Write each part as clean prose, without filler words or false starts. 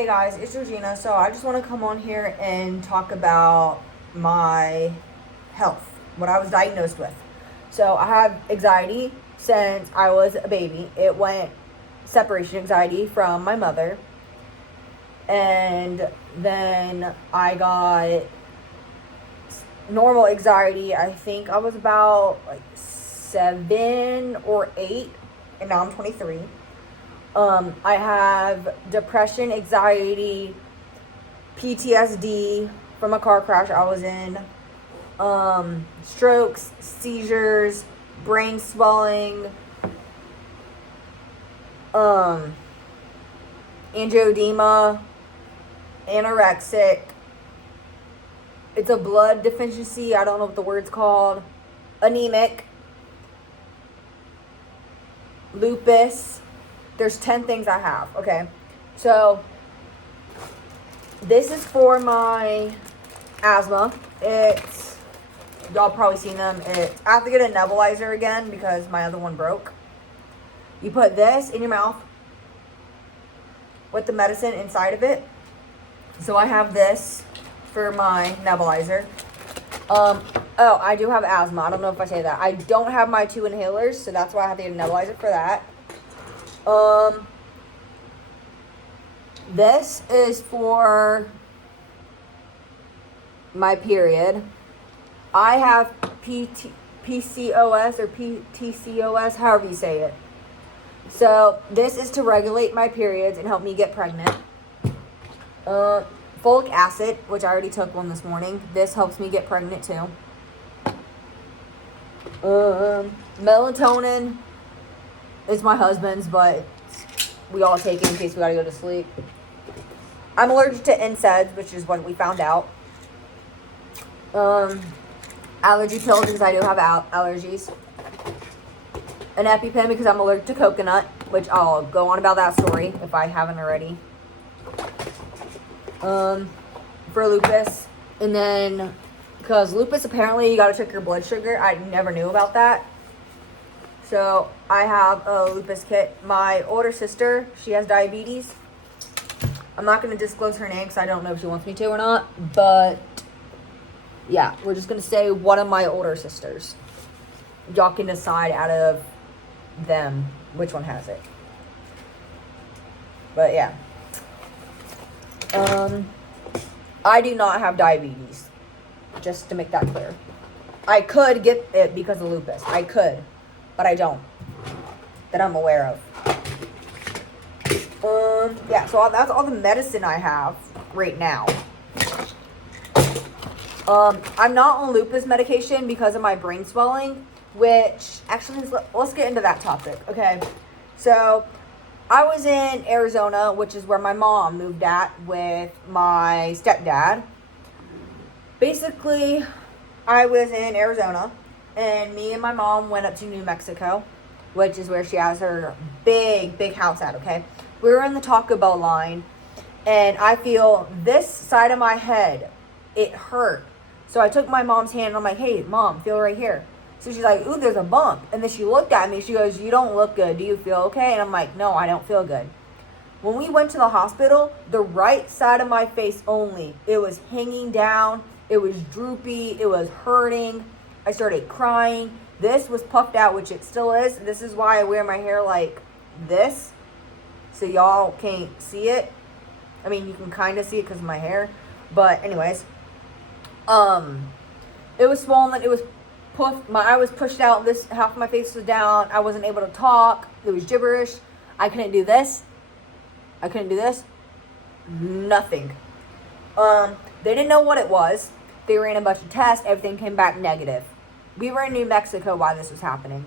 Hey guys, it's Georgina. So I just want to come on here and talk about my health, what I was diagnosed with. So I have anxiety since I was a baby. It went separation anxiety from my mother. And then I got normal anxiety. I think I was about like 7 or 8, and now I'm 23. I have depression, anxiety, PTSD from a car crash I was in, strokes, seizures, brain swelling, angioedema, anorexic. It's a blood deficiency. I don't know what the word's called. Anemic. Lupus. There's 10 things I have, okay? So, this is for my asthma. It's, y'all probably seen them. I have to get a nebulizer again because my other one broke. You put this in your mouth with the medicine inside of it. So I have this for my nebulizer. Oh, I do have asthma. I don't know if I say that. I don't have my 2 inhalers, so that's why I have to get a nebulizer for that. This is for my period. I have PCOS or PTCOS, however you say it. So this is to regulate my periods and help me get pregnant. Folic acid, which I already took one this morning. This helps me get pregnant too. Melatonin is my husband's, but we all take it in case we gotta go to sleep. I'm allergic to NSAIDs, which is what we found out. Allergy pills because I do have allergies. An EpiPen because I'm allergic to coconut, which I'll go on about that story if I haven't already. For lupus, and then because lupus apparently you gotta check your blood sugar. I never knew about that. So I have a lupus kit. My older sister, she has diabetes. I'm not going to disclose her name because I don't know if she wants me to or not. But yeah, we're just going to say one of my older sisters. Y'all can decide out of them which one has it. But yeah. I do not have diabetes. Just to make that clear. I could get it because of lupus. I could. But I don't. That I'm aware of. Yeah, so that's all the medicine I have right now. I'm not on lupus medication because of my brain swelling, which, actually, let's get into that topic, okay? So, I was in Arizona, which is where my mom moved at with my stepdad. Basically, I was in Arizona, and me and my mom went up to New Mexico, which is where she has her big house at, okay? We were in the Taco Bell line, and I feel this side of my head, it hurt. So I took my mom's hand, and I'm like, hey, Mom, feel right here. So she's like, ooh, there's a bump. And then she looked at me, she goes, you don't look good. Do you feel okay? And I'm like, no, I don't feel good. When we went to the hospital, the right side of my face only, it was hanging down, it was droopy, it was hurting. I started crying. This was puffed out, which it still is. This is why I wear my hair like this. So y'all can't see it. I mean, you can kind of see it because of my hair. But anyways. It was swollen. It was puffed. My eye was pushed out. This half of my face was down. I wasn't able to talk. It was gibberish. I couldn't do this. I couldn't do this. Nothing. They didn't know what it was. They ran a bunch of tests. Everything came back negative. We were in New Mexico while this was happening.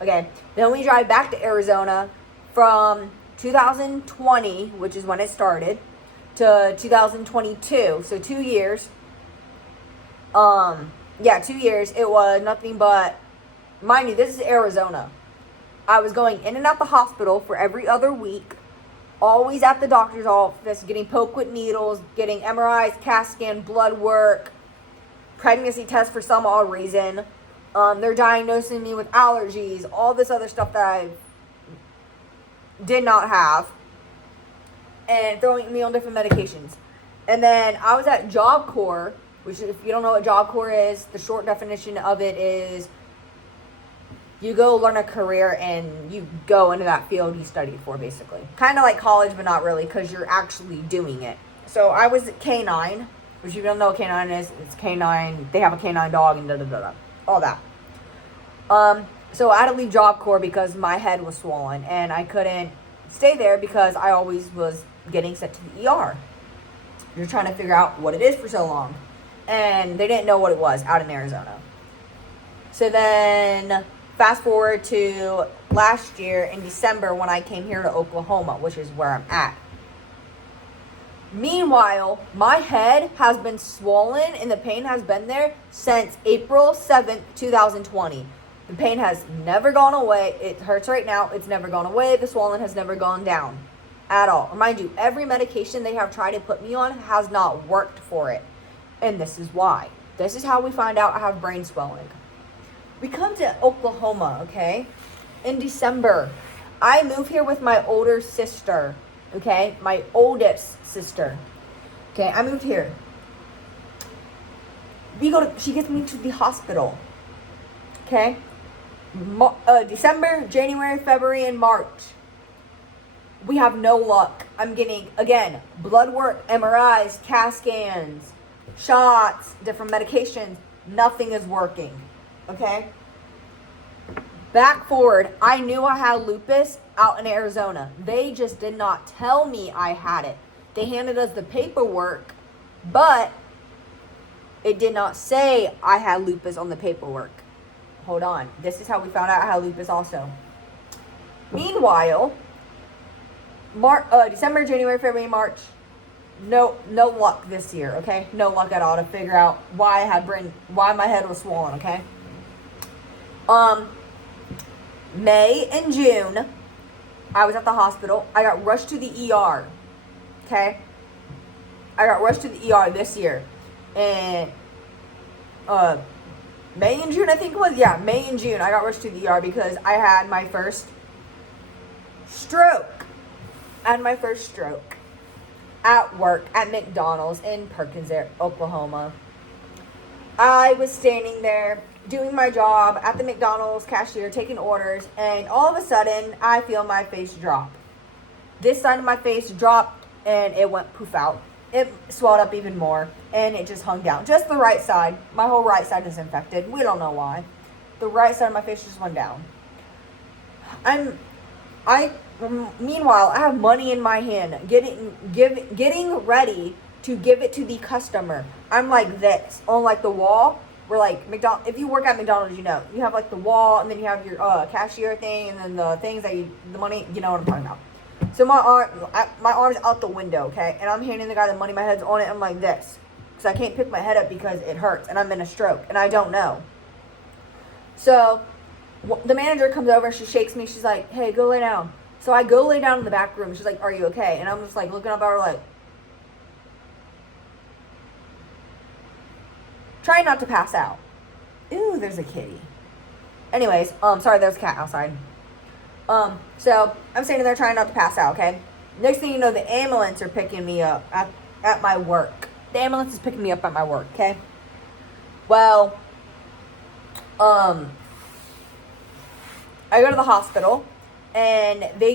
Okay. Then we drive back to Arizona from 2020, which is when it started, to 2022. So 2 years. 2 years. It was nothing but, mind you, this is Arizona. I was going in and out the hospital for every other week. Always at the doctor's office, getting poked with needles, getting MRIs, CAT scan, blood work, pregnancy test for some odd reason. They're diagnosing me with allergies, all this other stuff that I did not have. and throwing me on different medications. And then I was at Job Corps, which, if you don't know what Job Corps is, the short definition of it is you go learn a career and you go into that field you studied for, basically. Kind of like college, but not really, because you're actually doing it. So I was at K9, which if you don't know what K9 is, it's K9, they have a K9 dog and da-da-da-da, all that. So I had to leave Job Corps because my head was swollen, and I couldn't stay there because I always was getting sent to the ER. You're trying to figure out what it is for so long. And they didn't know what it was out in Arizona. So then, fast forward to last year in December when I came here to Oklahoma, which is where I'm at. Meanwhile, my head has been swollen and the pain has been there since April 7th, 2020. The pain has never gone away. It hurts right now. It's never gone away. The swollen has never gone down at all. Remind you, every medication they have tried to put me on has not worked for it. And this is why. This is how we find out I have brain swelling. We come to Oklahoma, okay? In December. I moved here with my older sister, okay? My oldest sister. Okay, I moved here. She gets me to the hospital. Okay? December, January, February, and March. We have no luck. I'm getting, again, blood work, MRIs, CAT scans, shots, different medications. Nothing is working. Okay? Back forward, I knew I had lupus out in Arizona. They just did not tell me I had it. They handed us the paperwork, but it did not say I had lupus on the paperwork. Hold on. This is how we found out I had lupus also. Meanwhile, December, January, February, March, no luck this year, okay? No luck at all to figure out why my head was swollen, okay? May and June, I was at the hospital. I got rushed to the ER, okay? I got rushed to the ER this year. And, May and June, I think it was. Yeah, May and June, I got rushed to the ER because I had my first stroke. I had my first stroke at work at McDonald's in Perkins, Oklahoma. I was standing there doing my job at the McDonald's cashier, taking orders, and all of a sudden, I feel my face drop. This side of my face dropped, and it went poof out. It swelled up even more, and it just hung down. Just the right side. My whole right side is infected. We don't know why. The right side of my face just went down. Meanwhile, I have money in my hand, getting ready to give it to the customer. I'm like this, on like the wall. We're like, if you work at McDonald's, you know. You have like the wall, and then you have your cashier thing, and then the things that the money, you know what I'm talking about. So my arm's out the window, okay? And I'm handing the guy the money, my head's on it, I'm like this. Because I can't pick my head up because it hurts, and I'm in a stroke, and I don't know. So the manager comes over, and she shakes me, she's like, hey, go lay down. So I go lay down in the back room, she's like, are you okay? And I'm just like looking up at her like, trying not to pass out. Ooh, there's a kitty. Anyways, sorry, there's a cat outside. So I'm standing there trying not to pass out, okay? Next thing you know, the ambulance are picking me up at my work. The ambulance is picking me up at my work, okay? Well, I go to the hospital, and they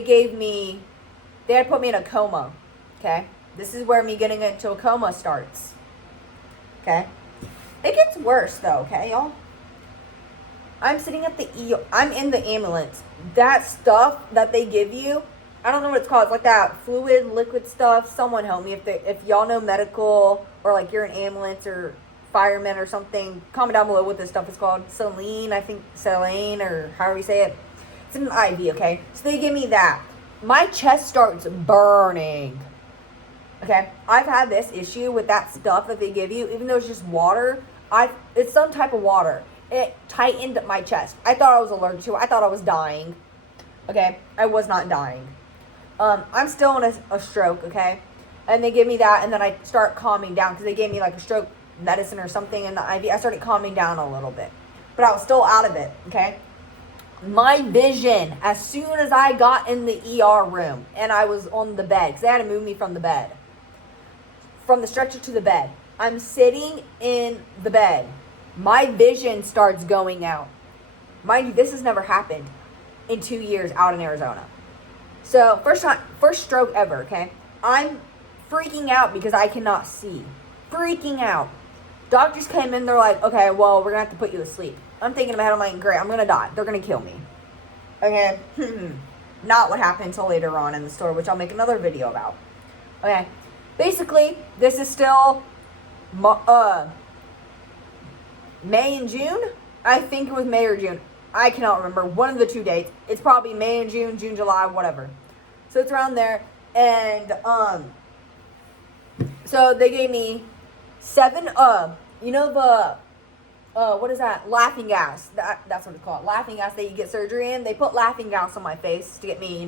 had to put me in a coma, okay? This is where me getting into a coma starts, okay? It gets worse, though, okay, y'all? I'm sitting at the I'm in the ambulance. That stuff that they give you, I don't know what it's called. It's like that fluid, liquid stuff. Someone help me if y'all know medical, or like you're an ambulance or fireman or something. Comment down below what this stuff is called. Saline, I think saline, or however you say it. It's an IV, okay? So they give me that. My chest starts burning. Okay, I've had this issue with that stuff that they give you, even though it's just water. It's some type of water. It tightened my chest. I thought I was allergic to it. I thought I was dying. Okay, I was not dying. I'm still in a stroke, okay? And they give me that, and then I start calming down, because they gave me like a stroke medicine or something in the IV. I started calming down a little bit. But I was still out of it, okay? My vision, as soon as I got in the ER room and I was on the bed, because they had to move me from the bed, from the stretcher to the bed. I'm sitting in the bed. My vision starts going out. Mind you, this has never happened in 2 years out in Arizona. So, first stroke ever, okay? I'm freaking out because I cannot see. Freaking out. Doctors came in, they're like, okay, well, we're going to have to put you to sleep. I'm thinking in my head, I'm like, great, I'm going to die. They're going to kill me. Okay? Not what happened until later on in the story, which I'll make another video about. Okay? Basically, this is still May and June. I think it was May or June. I cannot remember. One of the two dates. It's probably May and June, June, July, whatever. So it's around there. And, so they gave me 7, you know what is that? Laughing gas. That's what it's called. Laughing gas that you get surgery in. They put laughing gas on my face to get me,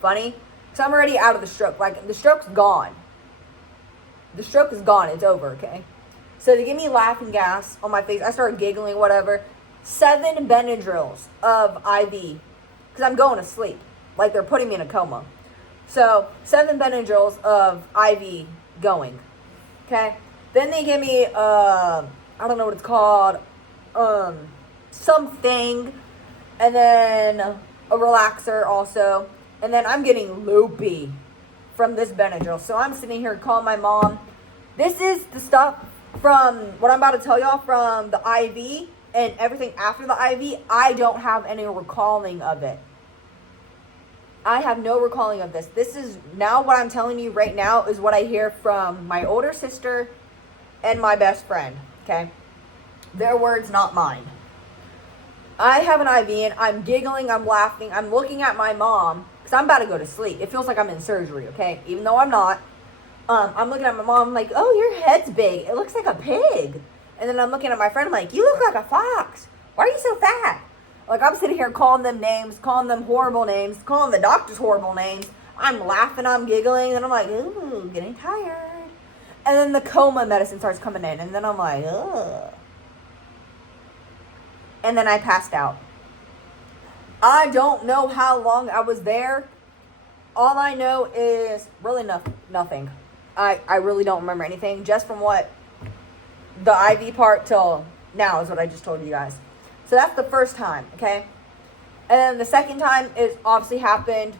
funny. So I'm already out of the stroke. Like, the stroke's gone. The stroke is gone. It's over, okay? So they give me laughing gas on my face. I started giggling, whatever. 7 Benadryls of IV. Because I'm going to sleep. Like, they're putting me in a coma. So, 7 Benadryls of IV going. Okay? Then they give me, I don't know what it's called. Something. And then a relaxer also. And then I'm getting loopy from this Benadryl. So I'm sitting here calling my mom. This is the stuff from what I'm about to tell y'all from the IV and everything after the IV. I don't have any recalling of it. I have no recalling of this. This is now what I'm telling you right now is what I hear from my older sister and my best friend. Okay? Their words, not mine. I have an IV and I'm giggling, I'm laughing, I'm looking at my mom because I'm about to go to sleep. It feels like I'm in surgery, okay? Even though I'm not. I'm looking at my mom, I'm like, oh, your head's big. It looks like a pig. And then I'm looking at my friend, I'm like, you look like a fox. Why are you so fat? Like, I'm sitting here calling them names, calling them horrible names, calling the doctors horrible names. I'm laughing, I'm giggling, and I'm like, ooh, getting tired. And then the coma medicine starts coming in, and then I'm like, ugh. And then I passed out. I don't know how long I was there. All I know is really nothing. I really don't remember anything. Just from what the IV part till now is what I just told you guys. So that's the first time, okay? And then the second time is obviously happened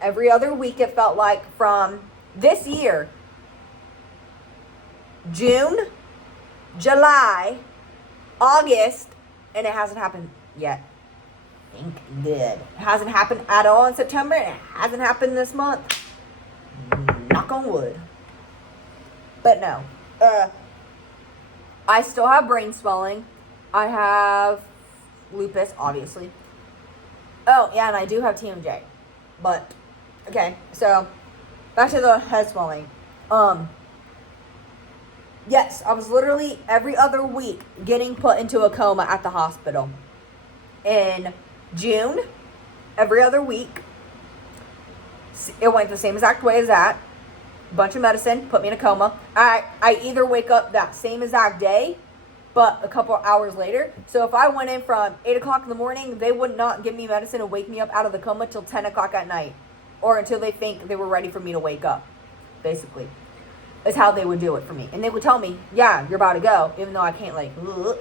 every other week, it felt like, from this year. June, July, August, and it hasn't happened yet. Thank good. It hasn't happened at all in September, and it hasn't happened this month. Knock on wood. But no. I still have brain swelling. I have lupus, obviously. Oh, yeah, and I do have TMJ. But, okay, so, back to the head swelling. Yes, I was literally every other week getting put into a coma at the hospital. In June, every other week, it went the same exact way as that. Bunch of medicine, put me in a coma. I either wake up that same exact day, but a couple hours later. So if I went in from 8 o'clock in the morning, they would not give me medicine and wake me up out of the coma till 10 o'clock at night. Or until they think they were ready for me to wake up, basically. Is how they would do it for me. And they would tell me, yeah, you're about to go, even though I can't, like,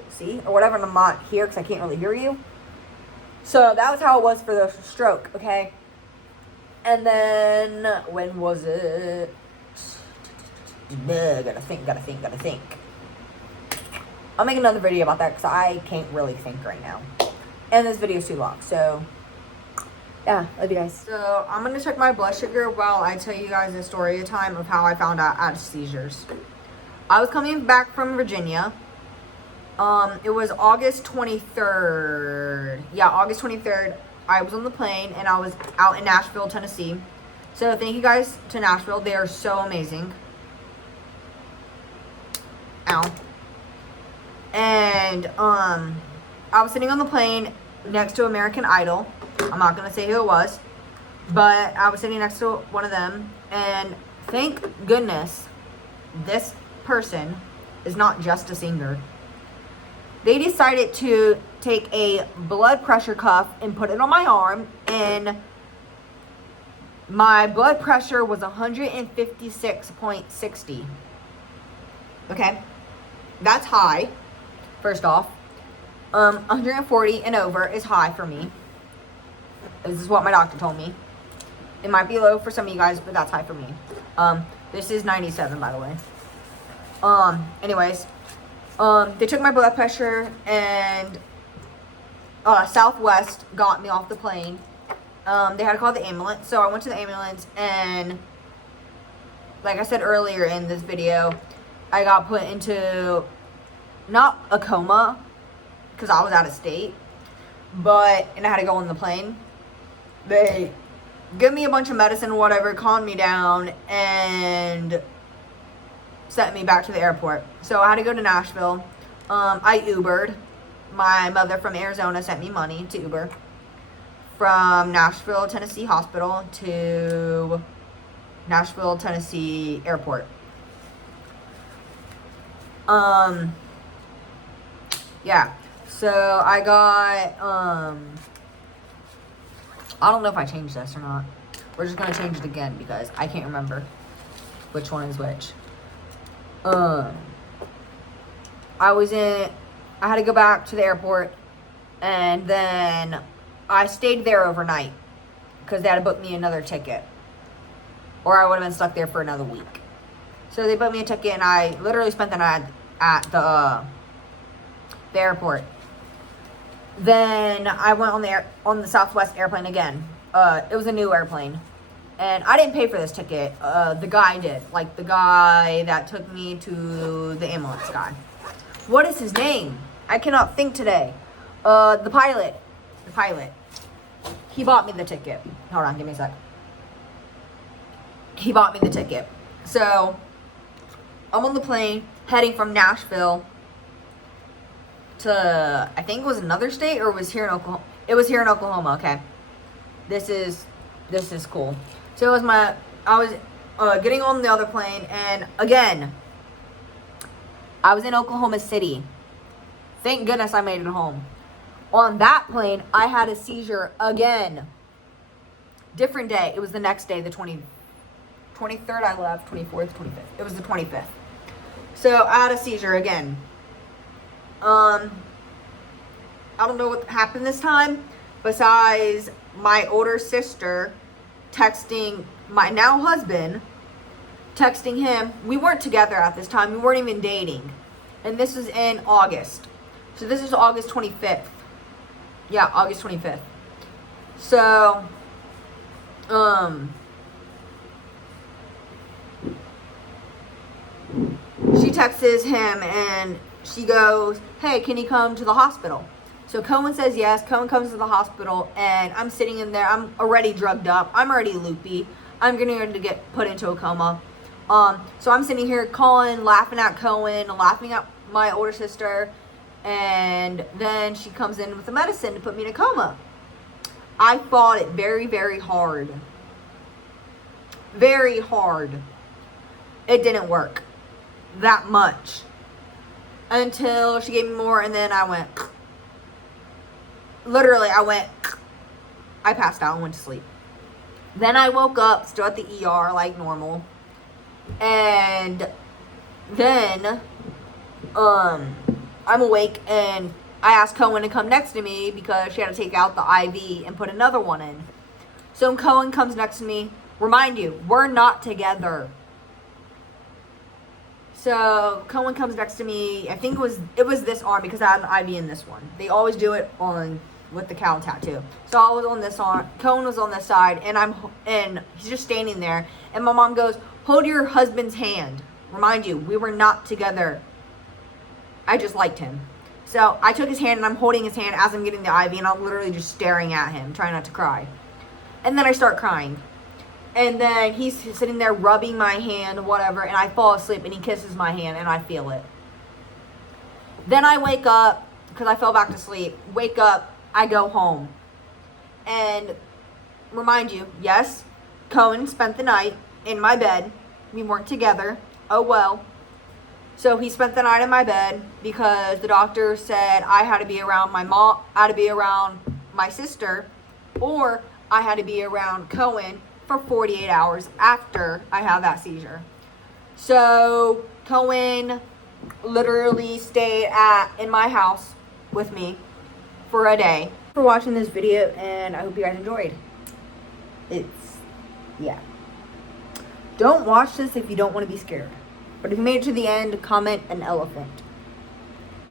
see, or whatever, and I'm not here because I can't really hear you. So that was how it was for the stroke, okay? And then, when was it? Gotta think. I'll make another video about that because I can't really think right now. And this video is too long, so yeah, love you guys. So I'm gonna check my blood sugar while I tell you guys the story time of how I found out I had seizures. I was coming back from Virginia. It was August 23rd. Yeah, August 23rd. I was on the plane and I was out in Nashville, Tennessee. So thank you guys to Nashville. They are so amazing. Ow. And I was sitting on the plane next to American Idol. I'm not gonna say who it was, but I was sitting next to one of them, and thank goodness this person is not just a singer. They decided to take a blood pressure cuff and put it on my arm, and my blood pressure was 156.60. Okay, that's high. First off, 140 and over is high for me. This is what my doctor told me. It might be low for some of you guys, but that's high for me. This is 97, by the way. Anyways, they took my blood pressure, and Southwest got me off the plane. They had to call the ambulance, so I went to the ambulance, and like I said earlier in this video, I got put into, not a coma, because I was out of state, and I had to go on the plane. They give me a bunch of medicine or whatever, calmed me down, and sent me back to the airport. So I had to go to Nashville. I Ubered. My mother from Arizona sent me money to Uber from Nashville, Tennessee hospital to Nashville, Tennessee airport. Yeah. So I got, I don't know if I changed this or not. We're just going to change it again because I can't remember which one is which. I had to go back to the airport, and then I stayed there overnight because they had to book me another ticket, or I would have been stuck there for another week. So they booked me a ticket, and I literally spent the night at the airport. Then I went on the Southwest airplane again. It was a new airplane, and I didn't pay for this ticket. The guy did, like the guy that took me to the ambulance guy. What is his name? I cannot think today. The pilot. He bought me the ticket. Hold on, give me a sec. He bought me the ticket. So I'm on the plane heading from Nashville to, I think it was another state, or it was here in Oklahoma. It was here in Oklahoma. Okay, this is cool. So I was getting on the other plane, and again, I was in Oklahoma City. Thank goodness I made it home. On that plane, I had a seizure again. Different day. It was the next day, the 23rd I left, 24th, 25th. It was the 25th. So I had a seizure again. I don't know what happened this time, besides my older sister texting my now husband, texting him. We weren't together at this time. We weren't even dating. And this is in August. So this is August 25th. Yeah, August 25th. So, she texts him, and she goes, hey, can you come to the hospital? So Cohen says yes. Cohen comes to the hospital, and I'm sitting in there. I'm already drugged up. I'm already loopy. I'm getting to get put into a coma. So I'm sitting here calling, laughing at Cohen, laughing at my older sister, and then she comes in with the medicine to put me in a coma. I fought it very, very hard. Very hard. It didn't work that much until she gave me more, and then I went, literally, I passed out and went to sleep. Then I woke up, still at the ER like normal, and then, I'm awake, and I asked Cohen to come next to me because she had to take out the IV and put another one in. So when Cohen comes next to me, remind you, we're not together. So Cohen comes next to me. I think it was this arm because I had an IV in this one. They always do it with the cow tattoo. So I was on this arm. Cohen was on this side, and he's just standing there. And my mom goes, "Hold your husband's hand." Remind you, we were not together. I just liked him. So I took his hand, and I'm holding his hand as I'm getting the IV, and I'm literally just staring at him, trying not to cry. And then I start crying. And then he's sitting there rubbing my hand, whatever, and I fall asleep, and he kisses my hand, and I feel it. Then I wake up, because I fell back to sleep. Wake up, I go home. And remind you, yes, Cohen spent the night in my bed. We weren't together. Oh well. So he spent the night in my bed because the doctor said I had to be around my mom, I had to be around my sister, or I had to be around Cohen for 48 hours after I had that seizure. So Cohen literally stayed in my house with me for a day. For watching this video, and I hope you guys enjoyed. Yeah. Don't watch this if you don't want to be scared. But if you made it to the end, comment an elephant.